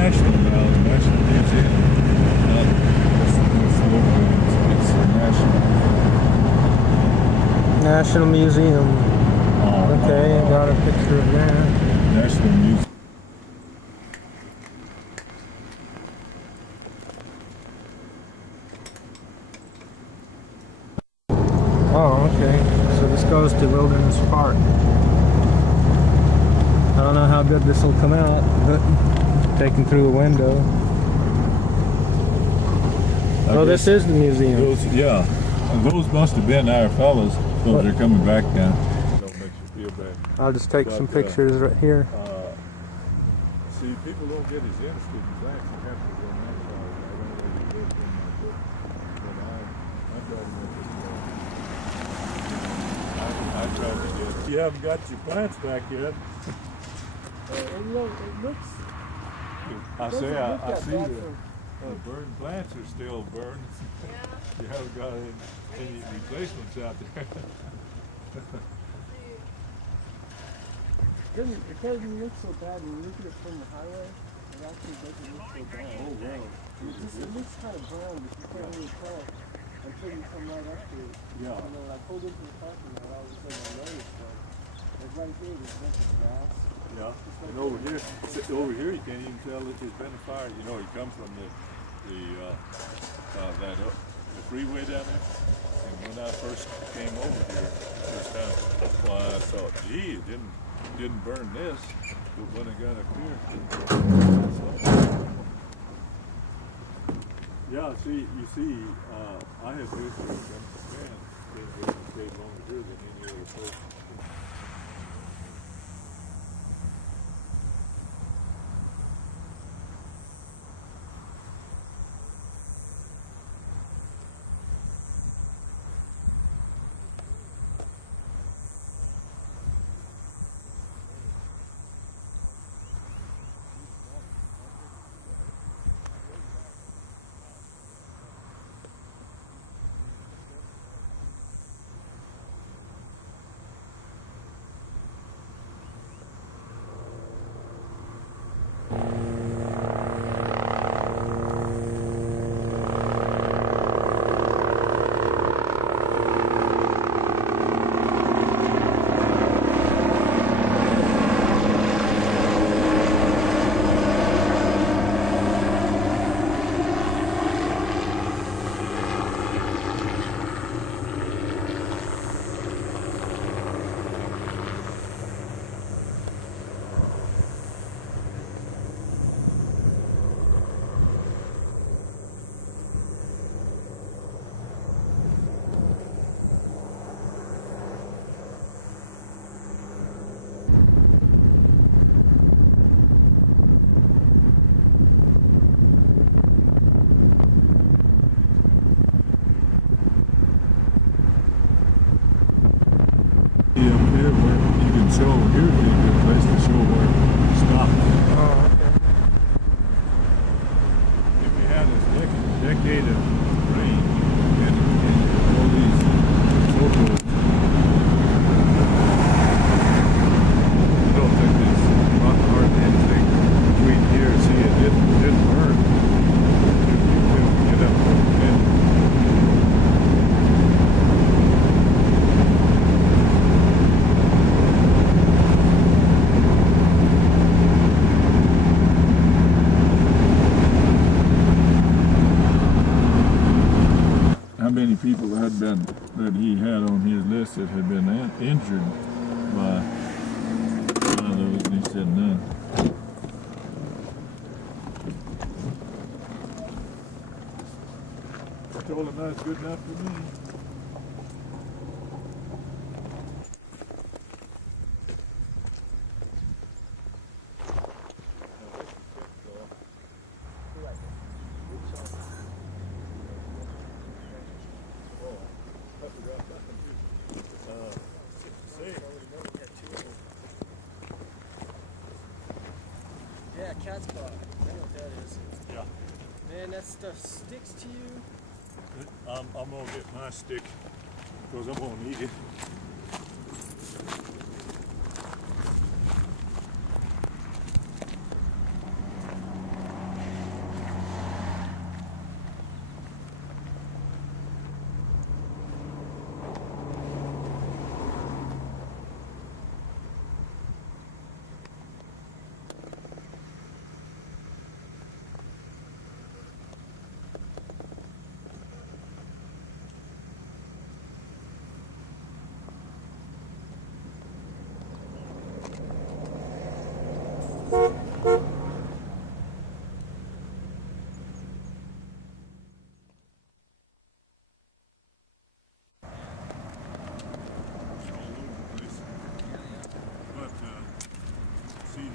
national now, the National Museum. It's National Museum. Okay, got a picture of that. National Museum. Oh, okay. So this goes to Wilderness Park. I don't know how good this will come out, but taken through a window. Oh, this is the museum. Those, yeah. And those must have been our fellas, so they're coming back now. Don't make you feel bad. I'll just take some pictures right here. See, people don't get as interested in facts. They have to go that far. I don't really get in my book, but I try to make this work. I try to get. You haven't got your plants back yet. It looks. I see the burned plants are still burned. Yeah. You haven't got any replacements out there. It doesn't look so bad when you look at it from the highway. It actually doesn't look so bad. Oh wow! It looks kind of brown, but you can't really tell until you come right up to it. Yeah. You know, I pulled into the parking lot, all of a sudden I noticed that. Like right here, there's a bunch of grass. Yeah. Like And over here, you can't even tell that there's been a fire. You know, you come from the freeway down there. And when I first came over here, first time, well, I thought, gee, it didn't burn this, but when I got up here, yeah. See, you see, I had basically been a fan that stayed longer here than any other place. Show here's a good place to show where to stop. Oh, okay. If we had this decade of rain and all these photos, I don't think there's hardly anything between here. See, it didn't burn. If you get up and many people that he had on his list that had been injured by one of those, and he said none. I told him that's good enough for me. Yeah, cat's paw. I know what that is. Yeah. Man, that stuff sticks to you. I'm gonna get my stick because I'm gonna need it.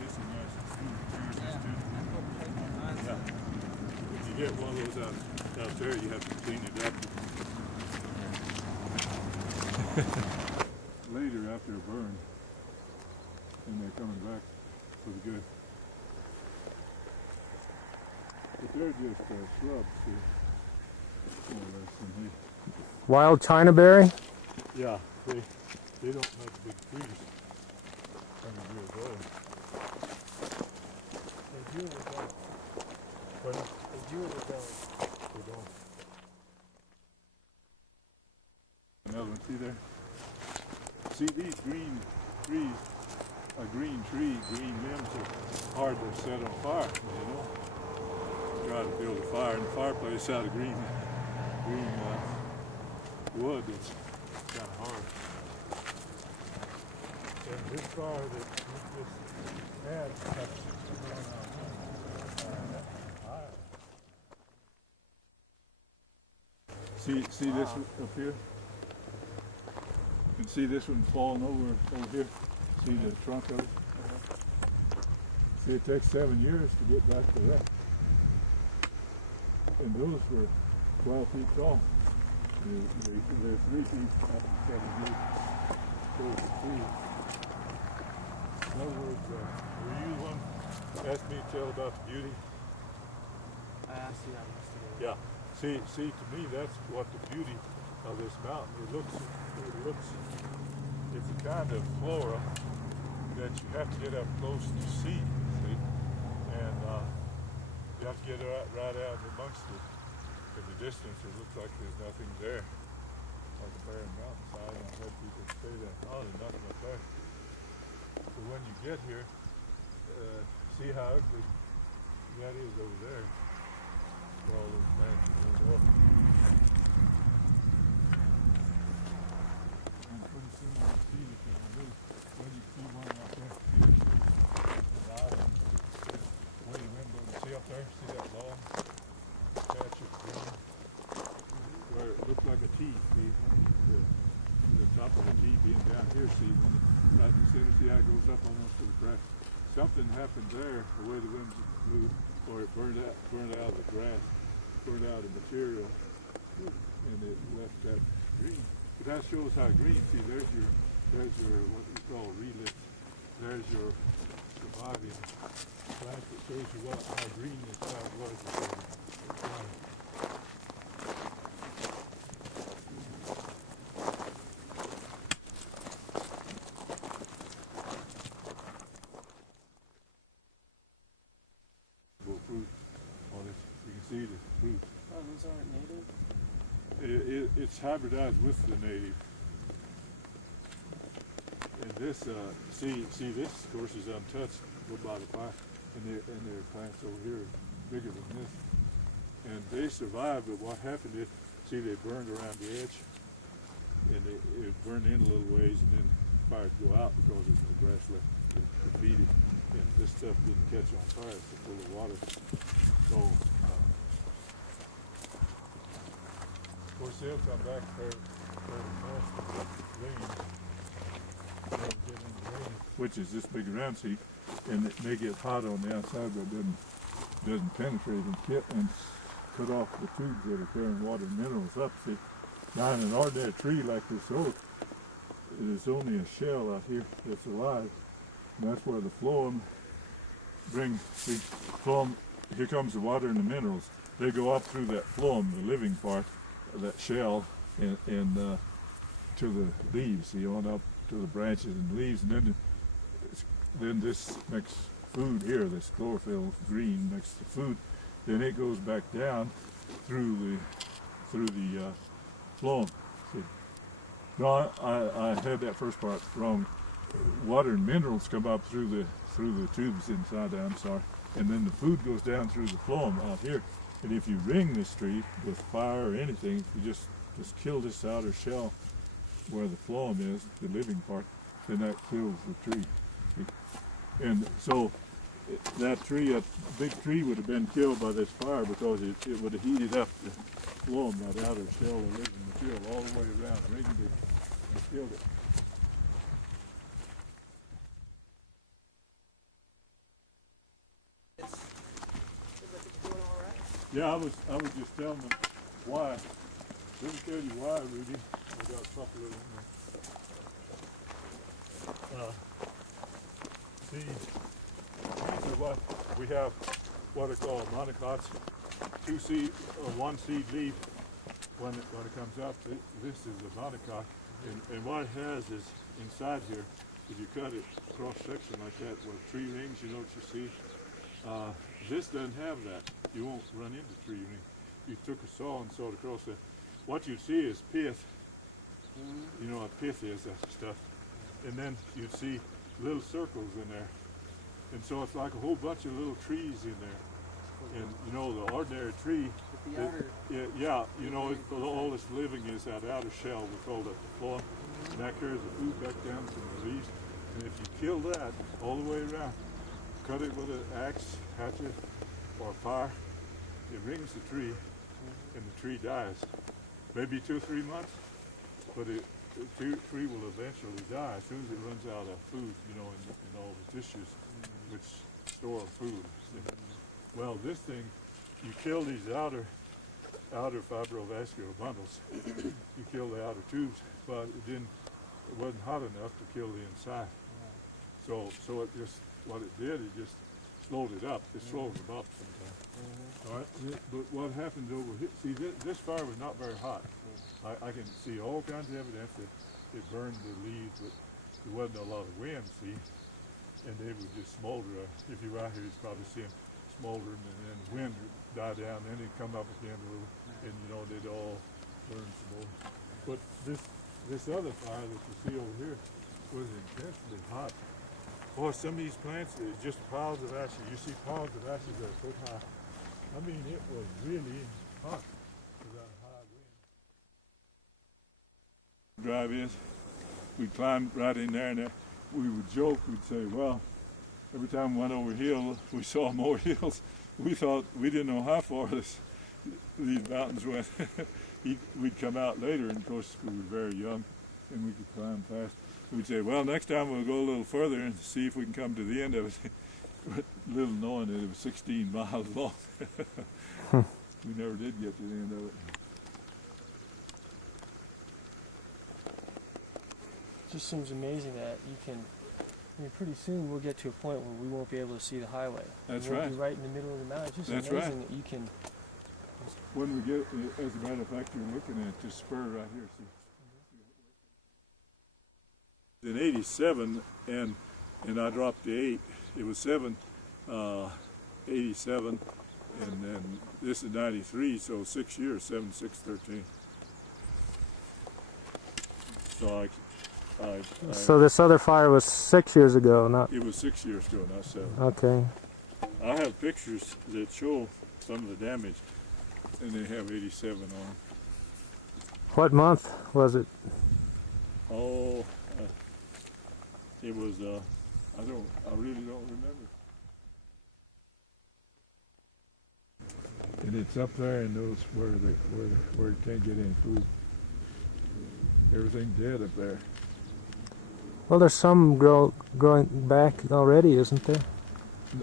this is nice and smooth. Here's this too. Yeah. If you get one of those out there, you have to clean it up. Later after a burn, and they're coming back for the good. But they're just shrubs here, more or less. And Wild Chinaberry? yeah, they don't make big trees. Under here as well. They do or they don't. Pardon? They do or they don't. They don't. Another one, see there? See these green trees, a green tree, green limbs are hard to set on fire, you know? Try to build a fire in the fireplace out of green wood, it's kind of hard. And this fire that we just had has gone out. See this one up here? You can see this one falling over here. See the trunk of it? See, it takes 7 years to get back to that. And those were 12 feet tall. They're 3 feet after 7 years. Those are trees. In other words, were you the one who asked me to tell about the beauty? I asked you that yesterday. Yeah. See, to me, that's what the beauty of this mountain. It's a kind of flora that you have to get up close to see, and you have to get right out amongst it. In the distance, it looks like there's nothing there, like a barren mountainside. I've had people say that, oh, there's nothing up there. But when you get here, see how ugly that is over there. All those branches going up. And pretty soon you'll see that there's a little, well, you can see one out there. See the island, way the wind blows. See up there? See that long patch of green? Where it looked like a T, see? The top of the T being down here, see? When it, right in the center, see how it goes up almost to the crack? Something happened there, the way the wind blew, or it burned out of the grass, burned out of material, and it left that green. But that shows how green. See, there's your what we call relift. There's your surviving plant that shows you how green this plant was. Fruit on it. You can see the fruit. Oh, those aren't native? It's hybridized with the native. And this, see this, of course, is untouched by the fire, and there are plants over here bigger than this. And they survived, but what happened is, see, they burned around the edge, and it burned in a little ways, and then fire would go out because there's no grass left to feed it. And this stuff didn't catch on fire, it's full of water. So, of course, they'll come back fairly fast with rain, which is this big around, see, and it may get hot on the outside, but it doesn't penetrate and cut off the tubes that are carrying water and minerals up. See, now in an ordinary tree like this oak, there's only a shell out here that's alive. And that's where the phloem brings, see, phloem, here comes the water and the minerals. They go up through that phloem, the living part, that shell, and to the leaves, see, on up to the branches and leaves, and then this makes food here, this chlorophyll green makes the food. Then it goes back down through the phloem. See. No, I had that first part wrong. Water and minerals come up through the tubes inside there, I'm sorry, and then the food goes down through the phloem out here. And if you ring this tree with fire or anything, if you just kill this outer shell where the phloem is, the living part, then that kills the tree. And so that tree, a big tree, would have been killed by this fire because it would have heated up the phloem, that outer shell of living material, all the way around, ringed it and killed it. Yeah, I was just telling them why. Let me tell you why, Rudy. I got a couple of them. Seeds. These are what we have. What are called monocots. One seed leaf. When it comes up, this is a monocot, and what it has is inside here. If you cut it cross section like that with tree rings, you know what you see. This doesn't have that. You won't run into tree rings. You took a saw and sawed across it. What you see is pith. You know what pith is, that stuff. And then you'd see little circles in there. And so it's like a whole bunch of little trees in there. And you know, the ordinary tree, you know, all it's living is that outer shell, we call it the floor. And that carries the food back down to the leaves. And if you kill that all the way around, cut it with an axe, hatchet, or fire, it rings the tree, and the tree dies. Maybe 2 or 3 months, but the tree will eventually die as soon as it runs out of food, you know, in all the tissues which store food. Well, this thing, you kill these outer fibrovascular bundles. You kill the outer tubes, but it wasn't hot enough to kill the inside. So it just, what it did, it just slowed it up. It slows them up sometimes. All right, but what happened over here, see, this fire was not very hot. I can see all kinds of evidence that it burned the leaves, but there wasn't a lot of wind, see, and they would just smolder. If you were out here, you'd probably see them smoldering, and then the wind would die down, and then they'd come up again a little, and you know, they'd all burn some more. But this other fire that you see over here was intensely hot. Boy, some of these plants are just piles of ashes. You see piles of ashes that are so high. I mean, it was really hot with that high wind. Drive is, we'd climb right in there, and we would joke, we'd say, well, every time we went over a hill, we saw more hills. We thought, we didn't know how far these mountains went. We'd come out later, and of course we were very young, and we could climb fast. We'd say, well, next time we'll go a little further and see if we can come to the end of it. But little knowing that it was 16 miles long. We never did get to the end of it. It just seems amazing that you can, I mean, pretty soon we'll get to a point where we won't be able to see the highway. That's we'll right. be right in the middle of the mountain. It's just That's amazing right. that you can. When we get, as a matter of fact, you're looking at this spur right here. See? In '87, and I dropped to 8. It was 7, 87, and then this is 93, so 6 years, 7, 6, 13. So So this other fire was 6 years ago, not. it was 6 years ago, not 7. Okay. I have pictures that show some of the damage, and they have 87 on. What month was it? Oh, it was, I really don't remember. And it's up there in those where it can't get any food. Everything's dead up there. Well, there's some growing back already, isn't there?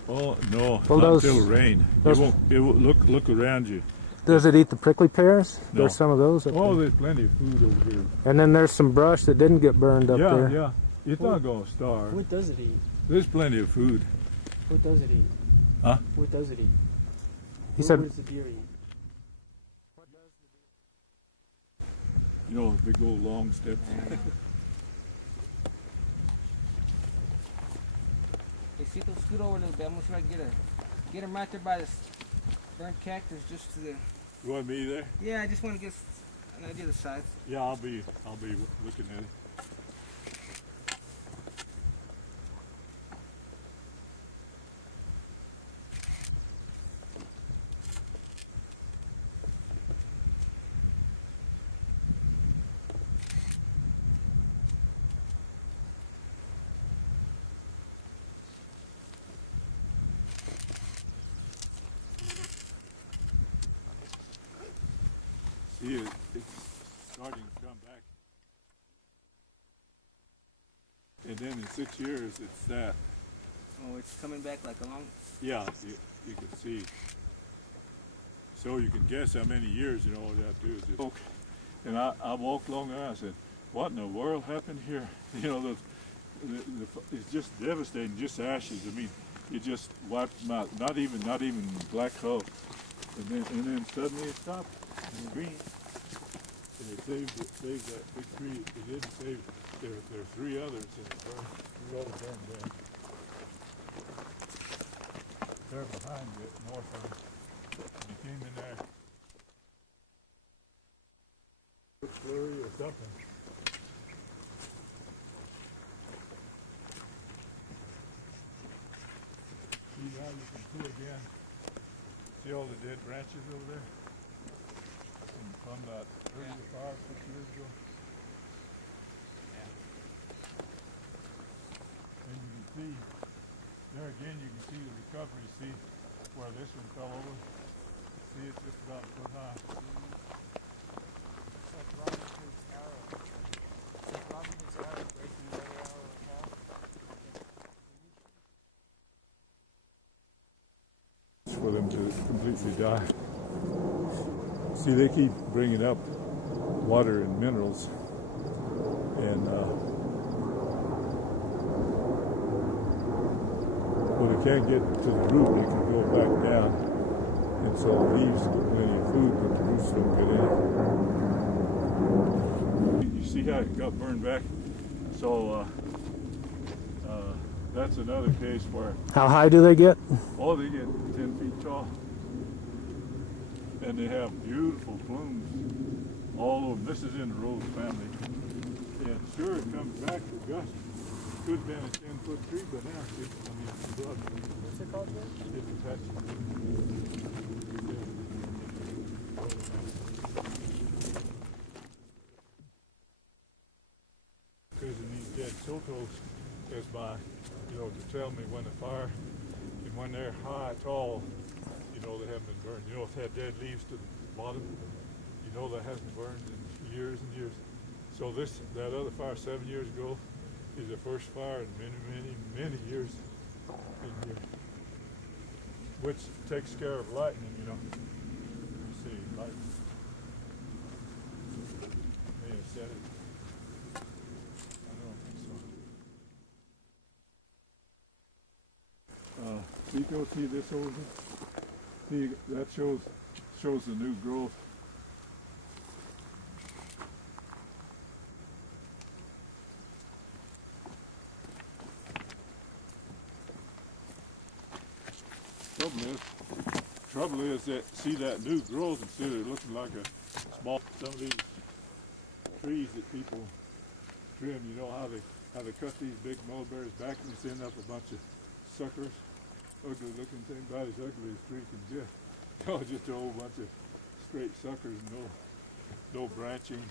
Oh no, Well, not those- until rain. those- It won't look around you. Does it eat the prickly pears? No. There's some of those up Oh, there. there's plenty of food over here. And then there's some brush that didn't get burned up there. Yeah. It's not going to starve. What does it eat? There's plenty of food. What does it eat? Huh? What does it eat? He What said, does the deer eat? You know, big old long steps. Hey, Cito, scoot over a little bit. I'm gonna try to get him right there by this burnt cactus, just to the. You want me there? Yeah, I just want to get an idea of the size. Yeah, I'll be looking at it. See, it's starting to come back. And then in 6 years, it's that. Oh, it's coming back like a long. Yeah, you can see. So you can guess how many years, you know, all you have to do is just walk. And I walked along there, I said, what in the world happened here? You know, it's just devastating, just ashes. I mean, it just wiped them out. Not even black hull. And then suddenly it stopped. And it green. And it saved that big tree. It didn't save. There are three others and it burned. Three others burned down. They're behind it, north of it. And he came in there. Flurry or something. See how you can see again. See all the dead branches over there? From that earlier fire 6 years ago. Yeah. And you can see, there again you can see the recovery. See where this one fell over? See, it's just about a foot high. It's like Robin Hood's arrow. It's like Robin Hood's arrow breaking the other arrow in half. For them to completely die. See, they keep bringing up water and minerals, and when they can't get to the root, they can go back down, and so the leaves get plenty of food, but the roots don't get in. You see how it got burned back? So that's another case where How high do they get? oh, they get 10 feet tall. And they have beautiful plumes. All of them. This is in the rose family. And sure, it comes back to gust. Could have been a 10-foot tree, but now it's, blood. What's it called again? It's attached. Because in these dead sotos goes by, you know, to tell me when the fire, and when they're high, tall, you know they haven't been burned. You know, if they had dead leaves to the bottom, you know that hasn't burned in years and years. So that other fire 7 years ago is the first fire in many years in here. Which takes care of lightning, you know. You see, lightning. May have said it. I don't think so. Pico, see this over here? See, that shows the new growth. Trouble is that see that new growth instead of looking like a small. Some of these trees that people trim, you know how they cut these big mulberries back and they send up a bunch of suckers. Ugly looking thing, about as ugly as tree can get. No, just a whole bunch of straight suckers, no branching.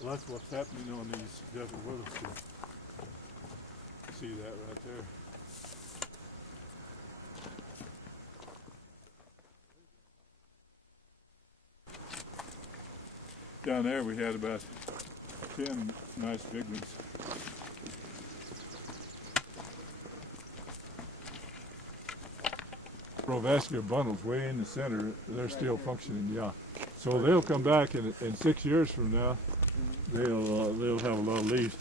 Well, that's what's happening on these desert willows. See that right there. Down there we had about 10 nice big ones. Vascular bundles way in the center, they're still functioning, yeah. So they'll come back in 6 years from now, they'll have a lot of leaves.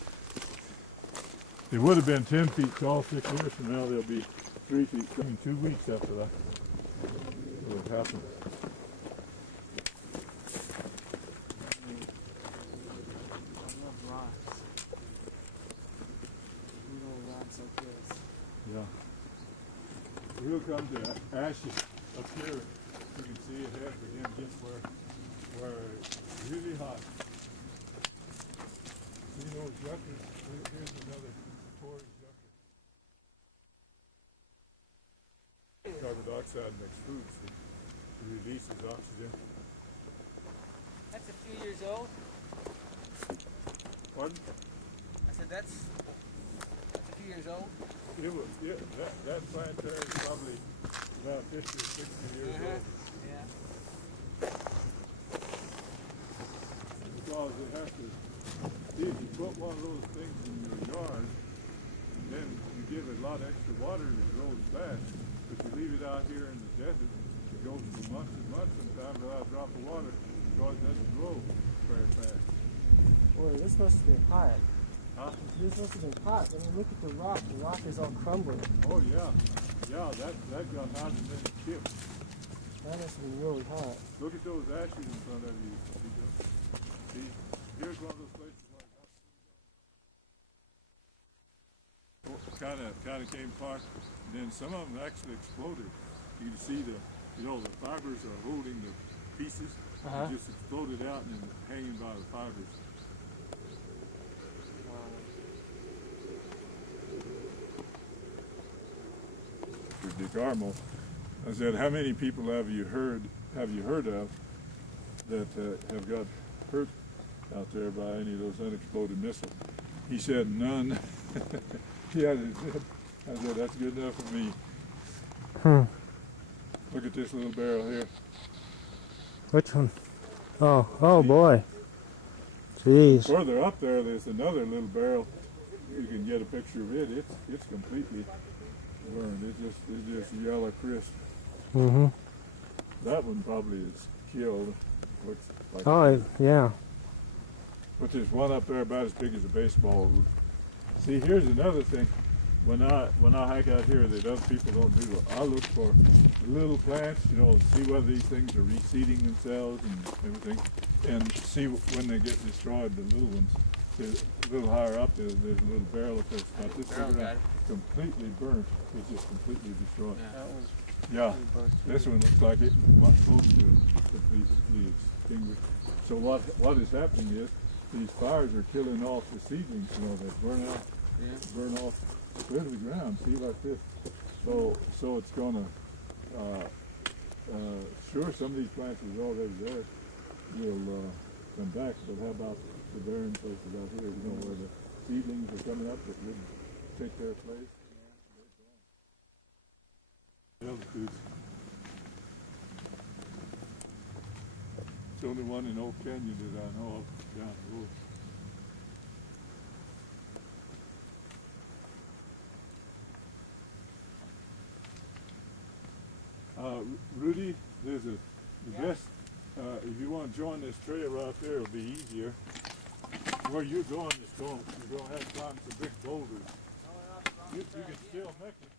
They would have been 10 feet tall 6 years from now, they'll be 3 feet tall in 2 weeks after that. So it happens. Yeah. We'll come to ashes up here. You can see ahead again just where it's really hot. See those yuccas? Here's another Tory yucca. Carbon dioxide makes food, so it releases oxygen. That's a few years old. Pardon? I said that's a few years old. It was, yeah, that plant there is probably about 50 or 60 years old. Yeah. Because it has to, see, if you put one of those things in your yard, then you give it a lot of extra water and it grows fast. But you leave it out here in the desert, It goes for months and months sometimes without a drop of water because it doesn't grow very fast. Boy, this must have been hot. Huh? This must have been hot. I mean, look at the rock. The rock is all crumbling. Oh yeah. Yeah, that got hot and then it chipped. That must have been really hot. Look at those ashes in front of you. See, here's one of those places like that. Kind of came apart, and then some of them actually exploded. You can see the fibers are holding the pieces. Uh-huh. It just exploded out and then hanging by the fibers. For DeGarmo, I said, how many people have you heard of that have got hurt out there by any of those unexploded missiles? He said none. Yeah, I said that's good enough for me. Look at this little barrel here. Which one? Oh boy. Jeez. Further up there, there's another little barrel. You can get a picture of it. It's completely burned. It's just yellow crisp. Mm-hmm. That one probably is killed. Looks like. Oh, yeah. But there's one up there about as big as a baseball. See, here's another thing. When I hike out here that other people don't do, I look for little plants, see whether these things are reseeding themselves and everything, and see when they get destroyed. The little ones, a little higher up, there's a little barrel up there. It's about this big around, completely burnt. It's just completely destroyed. Yeah. That was Yeah, pretty burnt too. this one looks like it was supposed to completely extinguish. So what is happening is these fires are killing off the seedlings, that burn off clear to the ground. See, like this. So it's gonna sure some of these plants is already there will come back, but how about the barren places out here? Where the seedlings are coming up that would take their place. Altitudes. It's the only one in Oak Canyon that I know of down the road. Rudy, there's the best, if you want to join this trail out there, it'll be easier. Where you're going is you're going to have to climb some big boulders. You can still make it.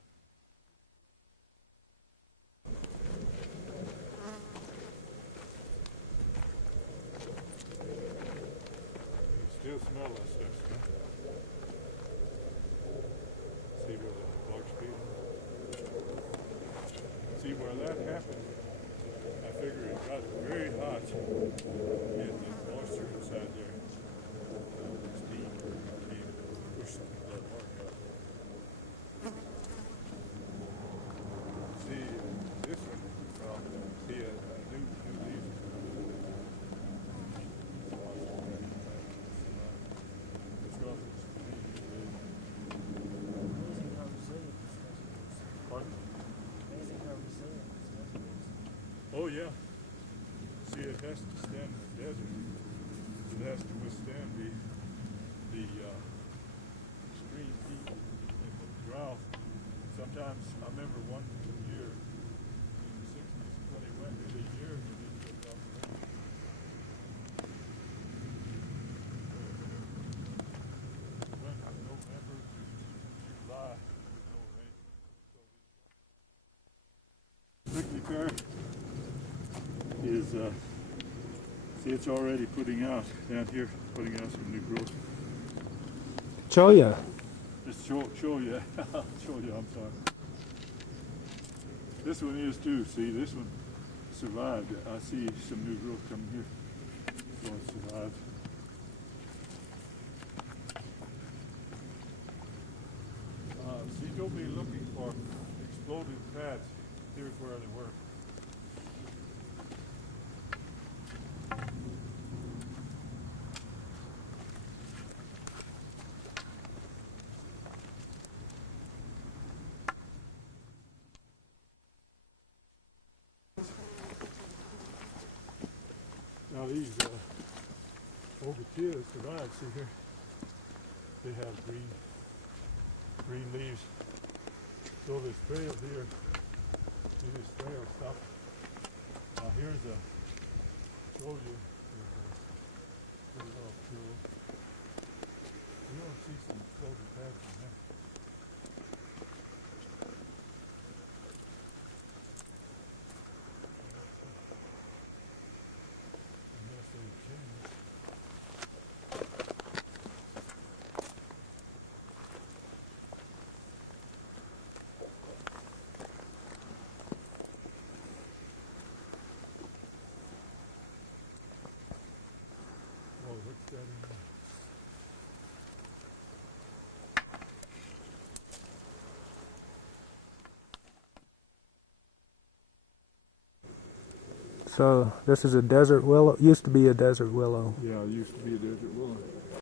You still smell that stuff, huh? See where the large feet are? See where that happened? I figure it got very hot and the moisture inside there. Steam came and pushed that mark out. See, this one, see a new leaf. It's got this Amazing how resilient this desert is. pardon? Amazing how resilient this desert is. Oh yeah. See, it has to stand the desert. It has to withstand the extreme heat and the drought. Sometimes I remember one year in the 60s when it went really years and didn't get enough rain. It went from November to July with no rain. Prickly pear is, see, it's already putting out down here, putting out some new growth. Cholla. It's Cholla, Cholla, I'm sorry. This one is too, see, this one survived. I see some new growth coming here. So it survived. See, don't be looking for exploded pads. Here's where they were. Now these Ogatillas survive. See here, they have green leaves. So this trail here, see this trail stops Now here's a show you with a pretty little tool. You don't see some explosive pads in there. Unless they change. Oh, what's that in there? So this is a desert willow. Used to be a desert willow. Yeah, it used to be a desert willow.